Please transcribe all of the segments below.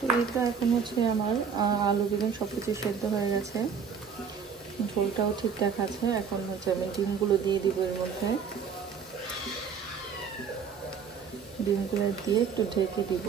তো এইটা এখন হচ্ছে আমার আলু বেগুন সব কিছু সেদ্ধ হয়ে গেছে, ঝোলটাও ঠিক দেখাচ্ছে। এখন হচ্ছে আমি ডিমগুলো দিয়ে দিব এর মধ্যে। ডিমগুলো দিয়ে একটু ঢেকে দিব।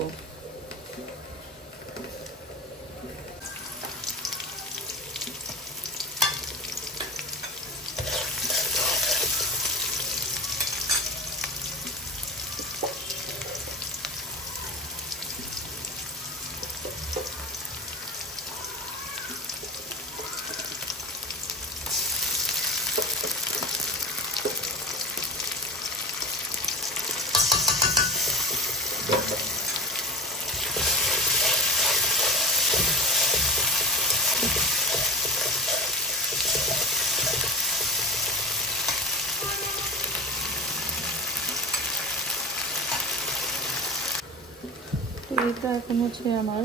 তো এইটা এখন হচ্ছে আমার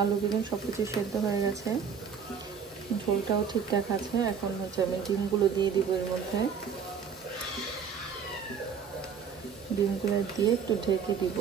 আলু বেগুন সব কিছু সেদ্ধ হয়ে গেছে, ঝোলটাও ঠিক দেখাচ্ছে। এখন হচ্ছে আমি ডিমগুলো দিয়ে দিব এর মধ্যে। ডিমগুলো দিয়ে একটু ঢেকে দিব।